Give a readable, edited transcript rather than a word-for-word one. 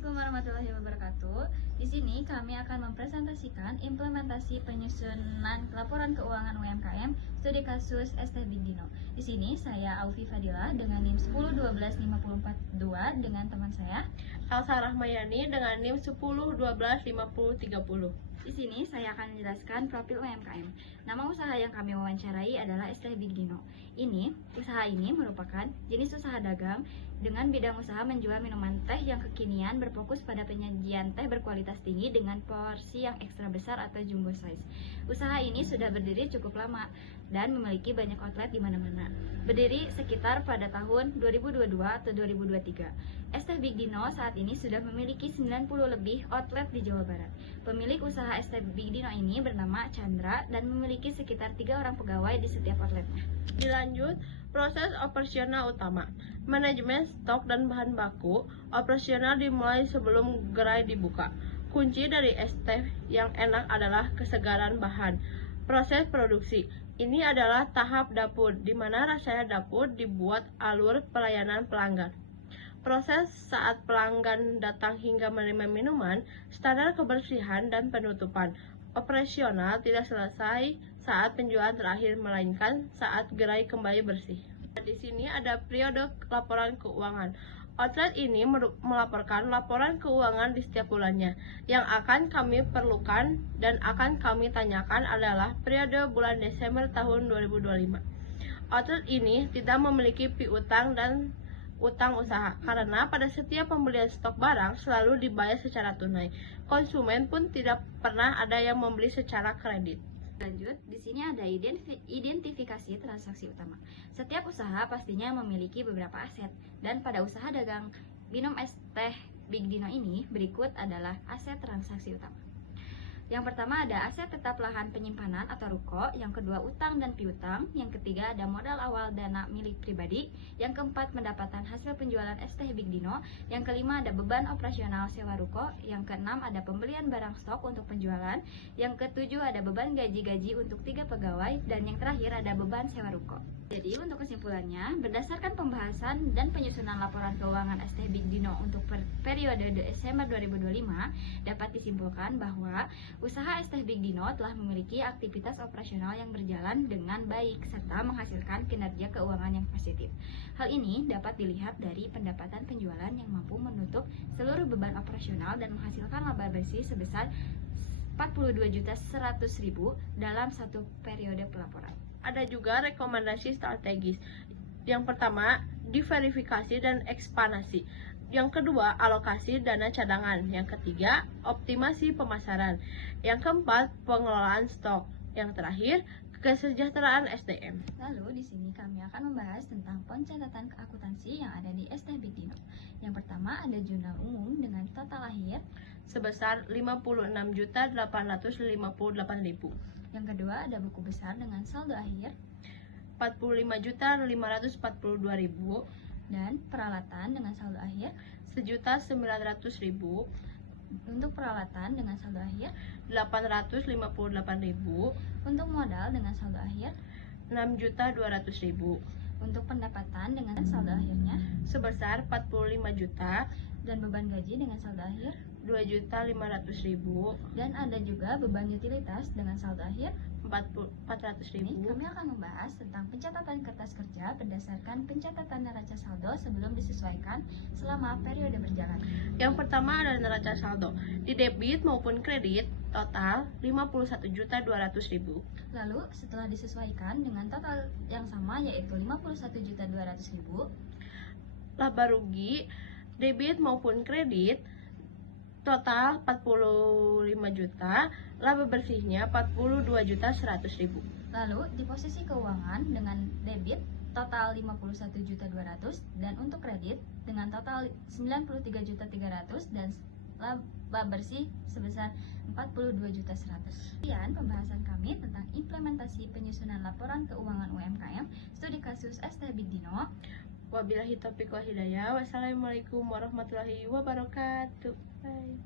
Assalamualaikum warahmatullahi wabarakatuh. Di sini kami akan mempresentasikan implementasi penyusunan laporan keuangan UMKM studi kasus ST Big Dino. Di sini saya Aufi Fadila dengan NIM 10-12-54-2 dengan teman saya Elsa Rahmayani dengan NIM 10-12-50-30. Di sini saya akan menjelaskan profil UMKM. Nama usaha yang kami wawancarai adalah ST Big Dino. Usaha ini merupakan jenis usaha dagang dengan bidang usaha menjual minuman teh yang kekinian berfokus pada penyajian teh berkualitas tinggi dengan porsi yang ekstra besar atau jumbo size. Usaha ini sudah berdiri cukup lama dan memiliki banyak outlet di mana-mana. Berdiri sekitar pada tahun 2022 atau 2023. ST Big Dino saat ini sudah memiliki 90 lebih outlet di Jawa Barat. Pemilik usaha ST Big Dino ini bernama Chandra dan memiliki sekitar 3 orang pegawai di setiap outletnya. Dilanjut, proses operasional utama. Manajemen stok dan bahan baku. Operasional dimulai sebelum gerai dibuka. Kunci dari ST yang enak adalah kesegaran bahan. Proses produksi. Ini adalah tahap dapur, di mana rasanya dapur dibuat alur pelayanan pelanggan. Proses saat pelanggan datang hingga menerima minuman, standar kebersihan dan penutupan. Operasional tidak selesai saat penjualan terakhir, melainkan saat gerai kembali bersih. Di sini ada periode laporan keuangan. Outlet ini melaporkan laporan keuangan di setiap bulannya. Yang akan kami perlukan dan akan kami tanyakan adalah periode bulan Desember tahun 2025. Outlet ini tidak memiliki piutang dan utang usaha karena pada setiap pembelian stok barang selalu dibayar secara tunai. Konsumen pun tidak pernah ada yang membeli secara kredit. Lanjut, di sini ada identifikasi transaksi utama. Setiap usaha pastinya memiliki beberapa aset, dan pada usaha dagang minum es teh Big Dino ini berikut adalah aset transaksi utama. Yang pertama ada aset tetap lahan penyimpanan atau ruko, yang kedua utang dan piutang, yang ketiga ada modal awal dana milik pribadi, yang keempat pendapatan hasil penjualan ST Big Dino, yang kelima ada beban operasional sewa ruko, yang keenam ada pembelian barang stok untuk penjualan, yang ketujuh ada beban gaji-gaji untuk 3 pegawai, dan yang terakhir ada beban sewa ruko. Jadi untuk kesimpulannya, berdasarkan pembahasan dan penyusunan laporan keuangan ST Big Dino untuk periode Desember 2025, dapat disimpulkan bahwa usaha ST Big Dino telah memiliki aktivitas operasional yang berjalan dengan baik serta menghasilkan kinerja keuangan yang positif. Hal ini dapat dilihat dari pendapatan penjualan yang mampu menutup seluruh beban operasional dan menghasilkan laba bersih sebesar 42.100.000 dalam satu periode pelaporan. Ada juga rekomendasi strategis. Yang pertama, diverifikasi dan ekspansi. Yang kedua, alokasi dana cadangan. Yang ketiga, optimasi pemasaran. Yang keempat, pengelolaan stok. Yang terakhir, kesejahteraan SDM. Lalu di sini kami akan membahas tentang pencatatan keakuntansi yang ada di ST Big Dino. Yang pertama ada jurnal umum dengan total lahir sebesar 56.858.000. Yang kedua ada buku besar dengan saldo akhir 45.542.000 dan peralatan dengan saldo akhir 1.900.000. Untuk peralatan dengan saldo akhir 858.000. Untuk modal dengan saldo akhir 6.200.000. Untuk pendapatan dengan saldo akhirnya sebesar 45 juta dan beban gaji dengan saldo akhir 2.500.000. dan ada juga beban utilitas dengan saldo akhir 400.000. Ini kami akan membahas tentang pencatatan kertas kerja berdasarkan pencatatan neraca saldo sebelum disesuaikan selama periode berjalan. Yang pertama adalah neraca saldo di debit maupun kredit total 51.200.000. Lalu setelah disesuaikan dengan total yang sama yaitu 51.200.000, laba rugi debit maupun kredit total 45 juta, laba bersihnya 42.100.000. Lalu di posisi keuangan dengan debit total 51.200.000 dan untuk kredit dengan total 93.300.000 dan laba bersih sebesar 42.100.000. Sekian pembahasan kami tentang implementasi penyusunan laporan keuangan UMKM studi kasus ST Big Dino. Wabillahi taufiq wal hidayah. Wassalamualaikum warahmatullahi wabarakatuh. Bye.